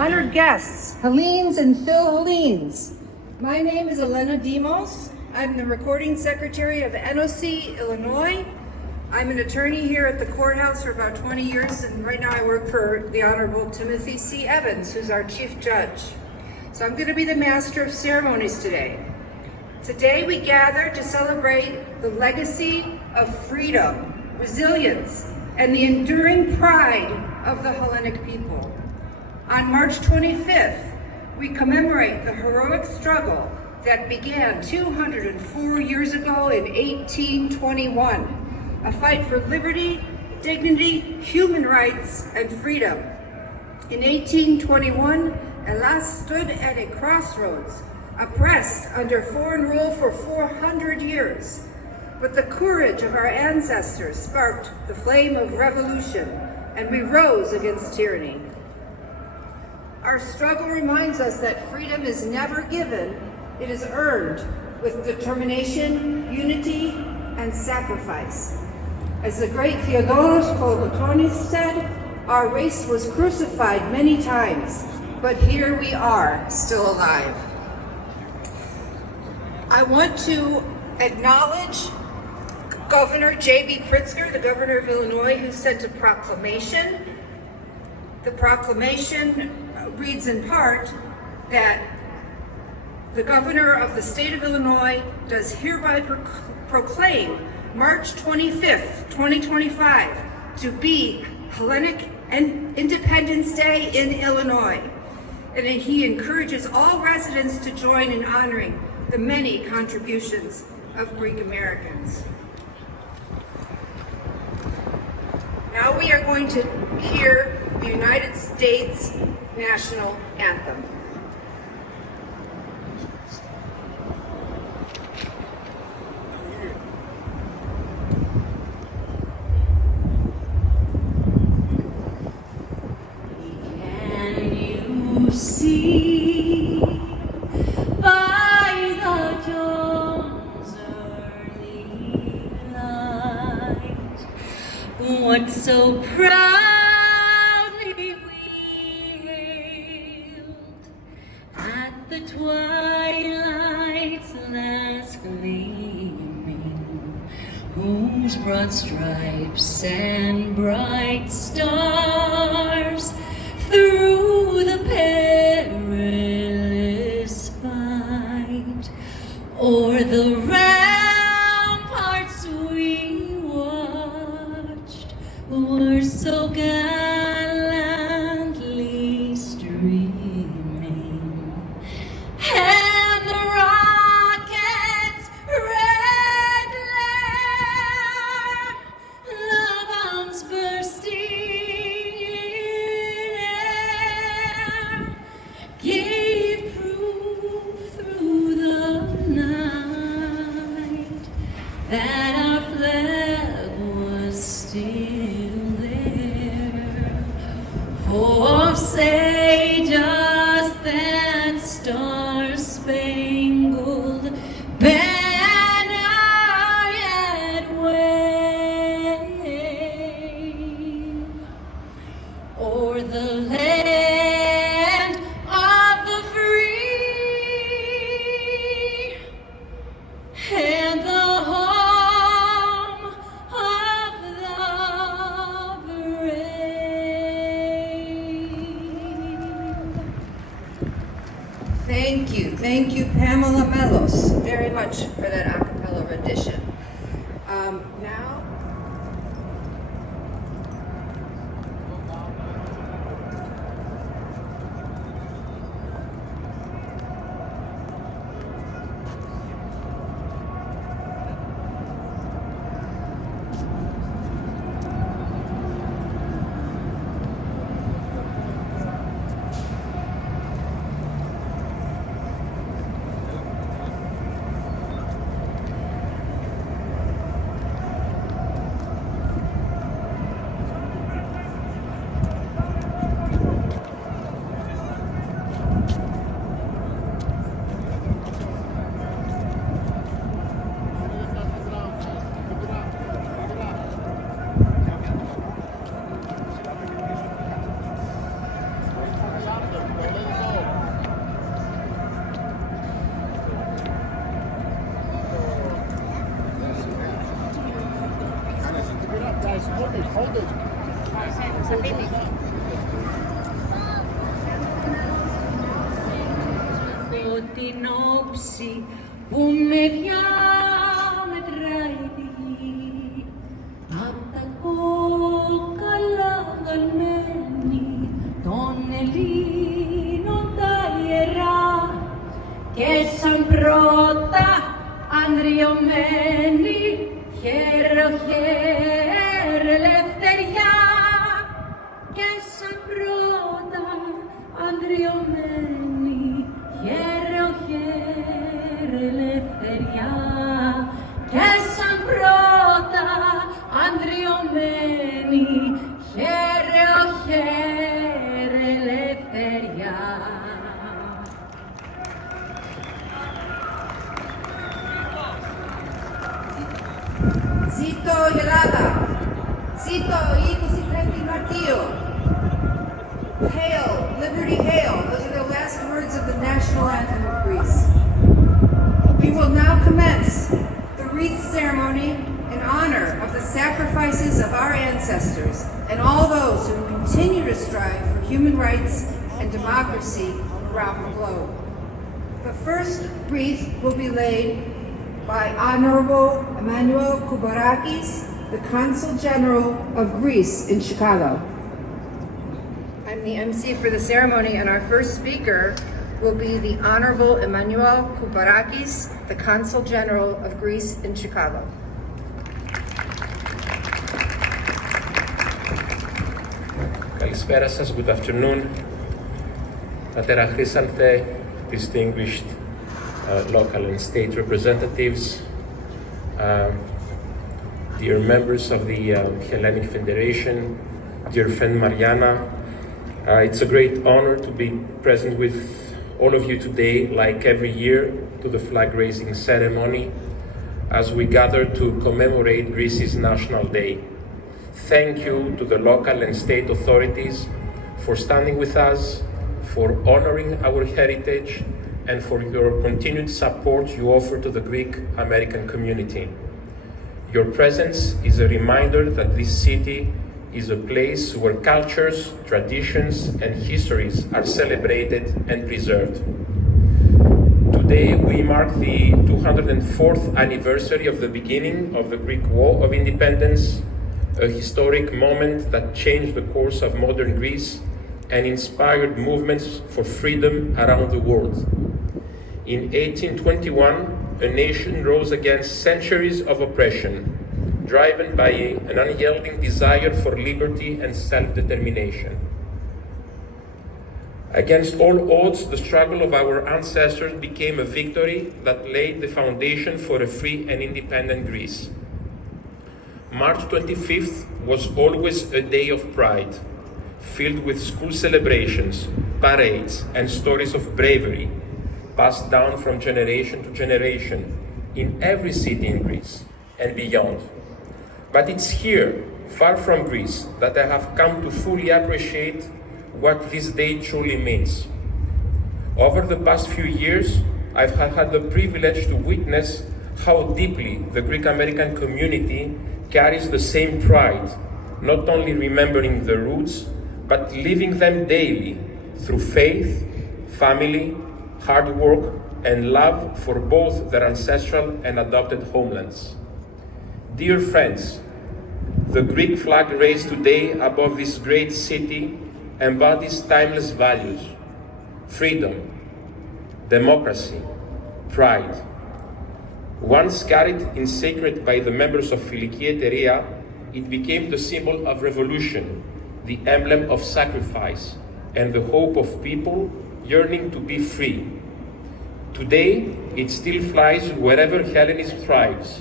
honored guests, Hellenes and Phil-Hellenes. My name is Elena Demos. I'm the recording secretary of NOC, Illinois. I'm an attorney here at the courthouse for about 20 years, and right now I work for the Honorable Timothy C. Evans, who's our chief judge. So I'm going to be the master of ceremonies today. Today we gather to celebrate the legacy of freedom, resilience, and the enduring pride of the Hellenic people. On March 25th, we commemorate the heroic struggle that began 204 years ago in 1821, a fight for liberty, dignity, human rights, and freedom. In 1821, Hellas stood at a crossroads, oppressed under foreign rule for 400 years. But the courage of our ancestors sparked the flame of revolution, and we rose against tyranny. Our struggle reminds us that freedom is never given, it is earned with determination, unity, and sacrifice. As the great Theodoros Kolokotonis said, our race was crucified many times, but here we are, still alive. I want to acknowledge Governor J.B. Pritzker, the governor of Illinois, who sent a proclamation. The proclamation reads in part that the governor of the state of Illinois does hereby proclaim March 25th, 2025 to be Hellenic and Independence Day in Illinois. And he encourages all residents to join in honoring the many contributions of Greek Americans. Now we are going to hear the United States national anthem. Can you see by the dawn's early light what so proudly we hailed at the twilight's last gleaming, whose broad stripes and bright stars through the perilous fight o'er the ramparts we watched were so gallantly streaming, and the rocket's red glare, the bombs bursting in air, gave proof through the night that our flag was still there. Oh, say does that star-spangled banner yet wave o'er the land of the free and the home of the brave. Thank you, Pamela Melos, very much for that a cappella rendition. Now, Από την όψη που με διαμετράει τη γη, απ' τα κόκαλα γαλμένη των Ελλήνων τα ιερά, και σαν πρώτα ανδριωμένη χαίρο χαίρε ελευθεριά, και σαν πρώτα ανδριωμένη χαίρο χαίρε ελευθεριά, και σαν πρώτα ανδριωμένη χαίρο χαίρε ελευθεριά. Ζήτω η Ελλάδα! Ζήτω η 25η Μαρτίου! Hail, liberty, hail! Those are the last words of the national anthem of Greece. We will now commence the wreath ceremony in honor of the sacrifices of our ancestors and all those who continue to strive for human rights and democracy around the globe. The first wreath will be laid by Honorable Emmanuel Koubarakis, the Consul General of Greece in Chicago. I'm the MC for the ceremony, and our first speaker will be the Honorable Emmanuel Koubarakis, the Consul General of Greece in Chicago. Καλησπέρα σας, good afternoon. Πατέρα Χρήσανθε, distinguished local and state representatives, dear members of the Hellenic Federation, dear friend Mariana, it's a great honor to be present with all of you today, like every year, to the flag raising ceremony as we gather to commemorate Greece's National Day. Thank you to the local and state authorities for standing with us, for honoring our heritage, and for your continued support you offer to the Greek American community. Your presence is a reminder that this city is a place where cultures, traditions, and histories are celebrated and preserved. Today we mark the 204th anniversary of the beginning of the Greek War of Independence, a historic moment that changed the course of modern Greece and inspired movements for freedom around the world. In 1821, a nation rose against centuries of oppression, driven by an unyielding desire for liberty and self-determination. Against all odds, the struggle of our ancestors became a victory that laid the foundation for a free and independent Greece. March 25th was always a day of pride, filled with school celebrations, parades, and stories of bravery, passed down from generation to generation in every city in Greece and beyond. But it's here, far from Greece, that I have come to fully appreciate what this day truly means. Over the past few years, I've had the privilege to witness how deeply the Greek American community carries the same pride, not only remembering the roots, but living them daily through faith, family, hard work, and love for both their ancestral and adopted homelands. Dear friends, the Greek flag raised today above this great city embodies timeless values: freedom, democracy, pride. Once carried in secret by the members of Φιλική Εταιρεία, it became the symbol of revolution, the emblem of sacrifice, and the hope of people yearning to be free. Today, it still flies wherever Hellenism thrives,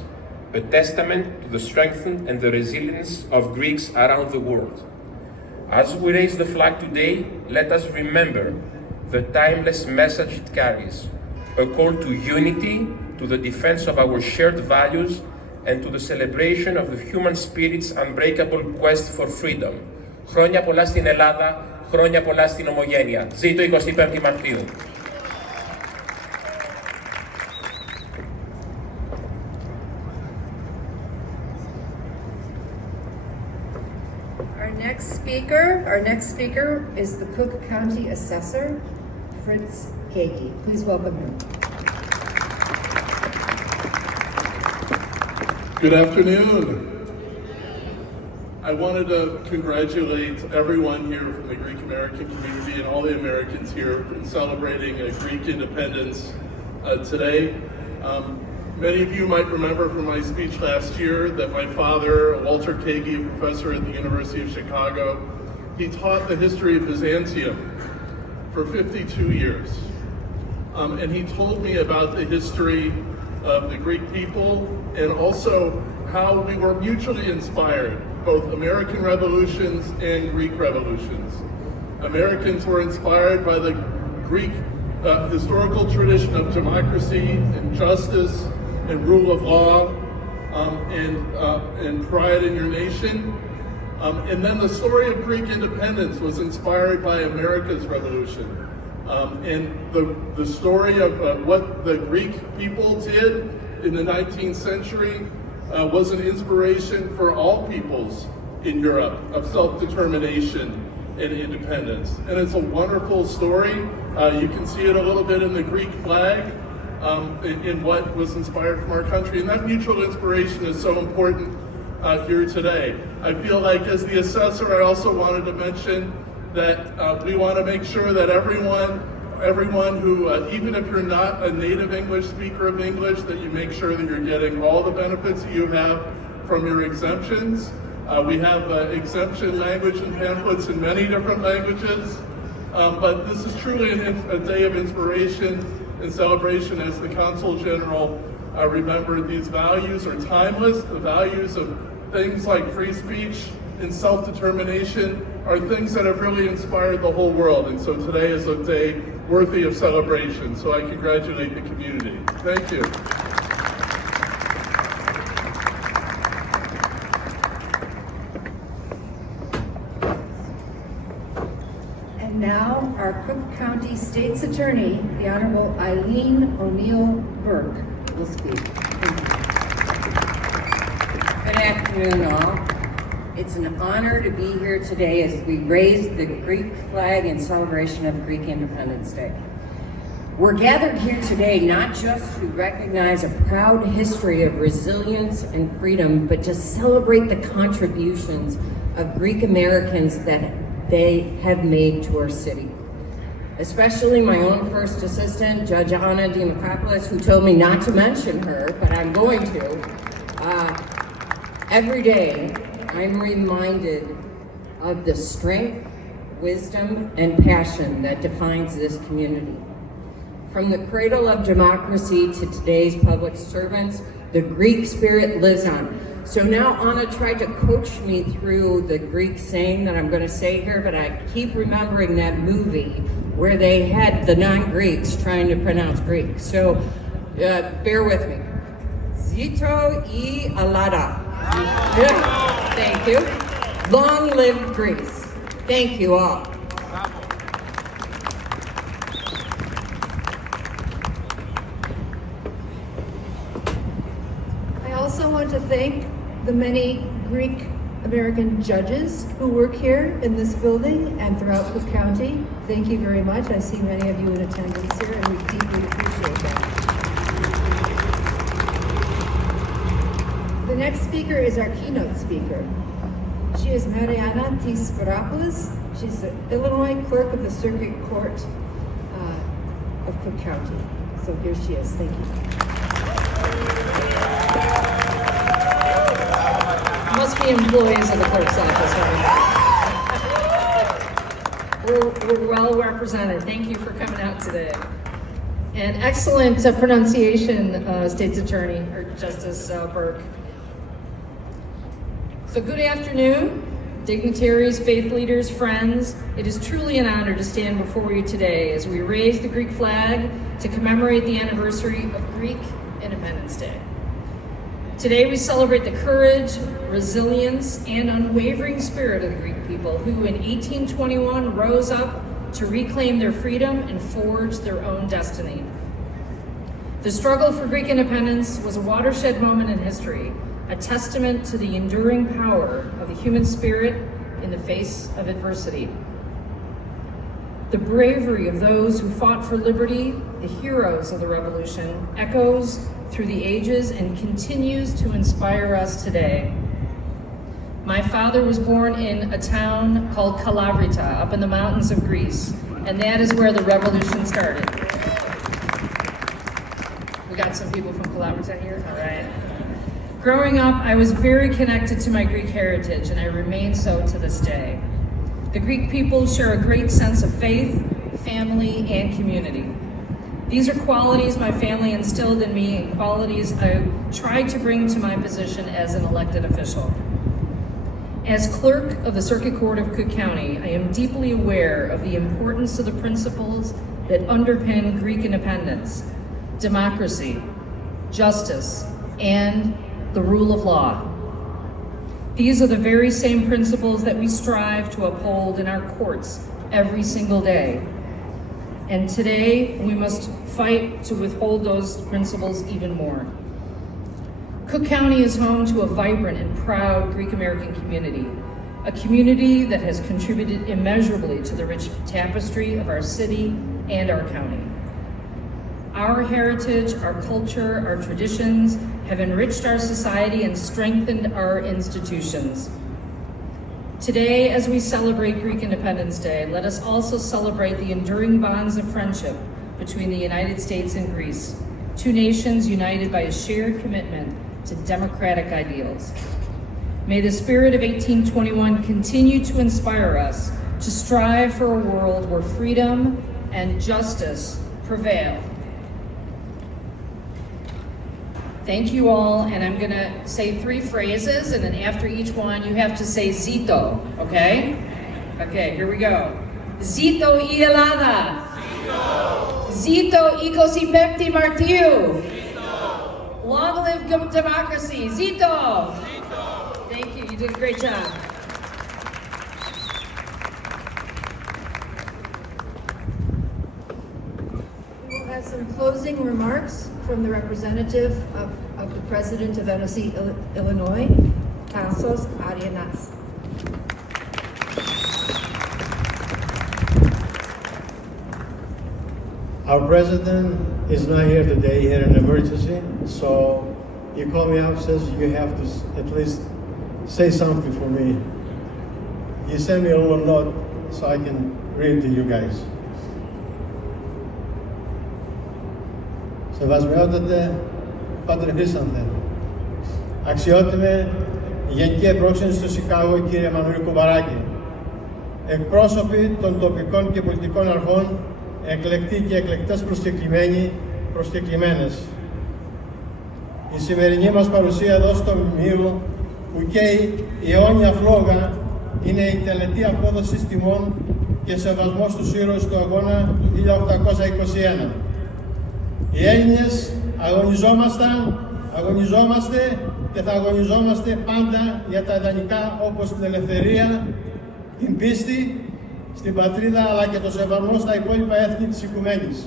a testament to the strength and the resilience of Greeks around the world. As we raise the flag today, let us remember the timeless message it carries, a call to unity, to the defense of our shared values, and to the celebration of the human spirit's unbreakable quest for freedom. Χρόνια πολλά στην Ελλάδα, χρόνια πολλά στην ομογένεια. Ζήτω 25η Μαρτίου. Our Our next speaker is the Cook County Assessor, Fritz Kagi. Please welcome him. Good afternoon. I wanted to congratulate everyone here from the Greek American community and all the Americans here in celebrating Greek independence today. Many of you might remember from my speech last year that my father, Walter Kagi, a professor at the University of Chicago, he taught the history of Byzantium for 52 years. And he told me about the history of the Greek people and also how we were mutually inspired, both American revolutions and Greek revolutions. Americans were inspired by the Greek historical tradition of democracy and justice and rule of law and pride in your nation. And then the story of Greek independence was inspired by America's revolution. And the story of what the Greek people did in the 19th century was an inspiration for all peoples in Europe of self-determination and independence. And it's a wonderful story. You can see it a little bit in the Greek flag, in what was inspired from our country. And that mutual inspiration is so important here today. I feel like as the assessor, I also wanted to mention that we want to make sure that everyone who, even if you're not a native English speaker of English, that you make sure that you're getting all the benefits that you have from your exemptions. We have exemption language and pamphlets in many different languages, but this is truly a day of inspiration and celebration as the Consul General remembered these values are timeless. The values of things like free speech and self-determination are things that have really inspired the whole world. And so today is a day worthy of celebration. So I congratulate the community. Thank you. And now our Cook County State's Attorney, the Honorable Eileen O'Neill Burke, will speak. Good afternoon, all. It's an honor to be here today as we raise the Greek flag in celebration of Greek Independence Day. We're gathered here today not just to recognize a proud history of resilience and freedom, but to celebrate the contributions of Greek Americans that they have made to our city. Especially my own first assistant, Judge Anna Dimitropoulos, who told me not to mention her, but I'm going to. Every day, I'm reminded of the strength, wisdom, and passion that defines this community. From the cradle of democracy to today's public servants, the Greek spirit lives on. So now Anna tried to coach me through the Greek saying that I'm going to say here, but I keep remembering that movie where they had the non-Greeks trying to pronounce Greek. So bear with me. Ζήτω η Ελλάδα. Thank you. Long live Greece. Thank you all. I also want to thank the many Greek American judges who work here in this building and throughout Cook County. Thank you very much. I see many of you in attendance here, and we deeply appreciate that. The next speaker is our keynote speaker. She is Mariana Tisporopoulos. She's the Illinois Clerk of the Circuit Court of Cook County. So here she is. Thank you. Must be employees of the clerk's office, right? We're well represented. Thank you for coming out today. And excellent pronunciation, State's Attorney, or Justice Burke. So good afternoon, dignitaries, faith leaders, friends. It is truly an honor to stand before you today as we raise the Greek flag to commemorate the anniversary of Greek Independence Day. Today we celebrate the courage, resilience, and unwavering spirit of the Greek people who in 1821 rose up to reclaim their freedom and forge their own destiny. The struggle for Greek independence was a watershed moment in history, a testament to the enduring power of the human spirit in the face of adversity. The bravery of those who fought for liberty, the heroes of the revolution, echoes through the ages and continues to inspire us today. My father was born in a town called Kalavrita, up in the mountains of Greece, and that is where the revolution started. We got some people from Kalavrita here? All right. Growing up, I was very connected to my Greek heritage, and I remain so to this day. The Greek people share a great sense of faith, family, and community. These are qualities my family instilled in me and qualities I tried to bring to my position as an elected official. As clerk of the Circuit Court of Cook County, I am deeply aware of the importance of the principles that underpin Greek independence, democracy, justice, and the rule of law. These are the very same principles that we strive to uphold in our courts every single day. And today, we must fight to withhold those principles even more. Cook County is home to a vibrant and proud Greek American community, a community that has contributed immeasurably to the rich tapestry of our city and our county. Our heritage, our culture, our traditions have enriched our society and strengthened our institutions. Today, as we celebrate Greek Independence Day, let us also celebrate the enduring bonds of friendship between the United States and Greece, two nations united by a shared commitment to democratic ideals. May the spirit of 1821 continue to inspire us to strive for a world where freedom and justice prevail. Thank you all, and I'm gonna say 3 phrases, and then after each one, you have to say Ζήτω, okay? Okay, here we go. Ζήτω η Ελλάδα! Ζήτω 25 Μαρτίου! Long live democracy! Ζήτω! Thank you, you did a great job. We will have some closing remarks from the representative of the president of NOC Illinois, Tassos Arianas. Our president is not here today. He had an emergency, so he called me up, says you have to at least say something for me. He sent me a little note so I can read to you guys. Σεβασμιότατε Πάτερ Χρήσανθε, αξιότιμε Γενική Επρόξενη στο Σικάγο κύριε Μανουήλ Κουμπαράκη, εκπρόσωποι των τοπικών και πολιτικών αρχών, εκλεκτοί και εκλεκτές προσκεκλημένες. Η σημερινή μας παρουσία εδώ στο μνημείο που καίει η αιώνια φλόγα είναι η τελετή απόδοσης τιμών και σεβασμός στους ήρωες του αγώνα του 1821. Οι Έλληνες αγωνιζόμαστε και θα αγωνιζόμαστε πάντα για τα ιδανικά όπως την ελευθερία, την πίστη στην πατρίδα αλλά και το σεβασμό στα υπόλοιπα έθνη της οικουμένης.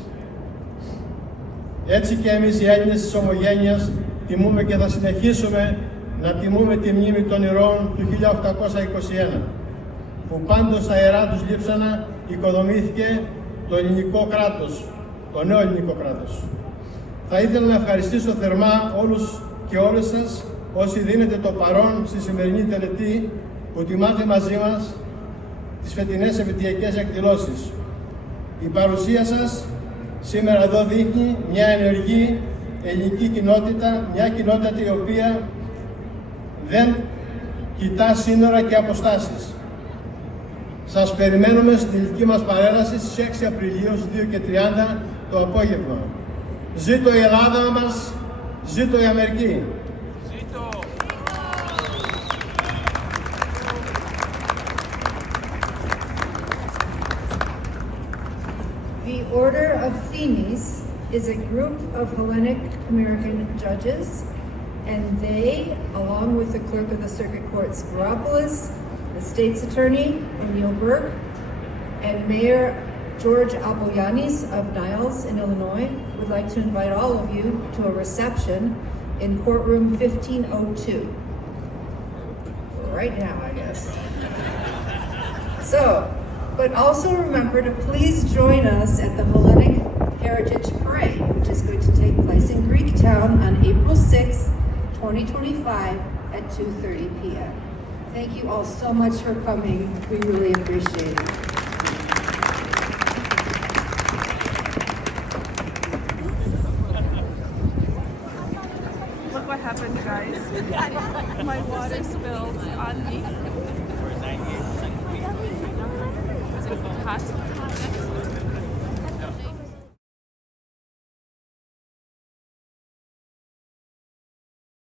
Έτσι και εμείς οι Έλληνες της Ομογένειας τιμούμε και θα συνεχίσουμε να τιμούμε τη μνήμη των ηρώων του 1821 που πάντως στα ιερά τους λείψανα οικοδομήθηκε το ελληνικό κράτος, το νέο ελληνικό κράτος. Θα ήθελα να ευχαριστήσω θερμά όλους και όλες σας όσοι δίνετε το παρόν στη σημερινή τελετή που τιμάτε μαζί μας τις φετινές επαιτειακές εκδηλώσεις. Η παρουσία σας σήμερα εδώ δείχνει μια ενεργή ελληνική κοινότητα, μια κοινότητα η οποία δεν κοιτά σύνορα και αποστάσεις. Σας περιμένουμε στην τελική μας παρέλαση στις 6 Απριλίου στις 2:30 το απόγευμα. Ζήτω η Ελλάδα μας, ζήτω η Αμερική. The Order of Themis is a group of Hellenic American judges, and they, along with the clerk of the Circuit Court Sparopoulos, the state's attorney, O'Neill Burke, and Mayor George Aboyanis of Niles in Illinois, would like to invite all of you to a reception in courtroom 1502. Right now, I guess. But also remember to please join us at the Hellenic Heritage Parade, which is going to take place in Greektown on April 6, 2025 at 2:30 p.m. Thank you all so much for coming. We really appreciate it. Look what happened, guys. My water spilled on me. Was it hot?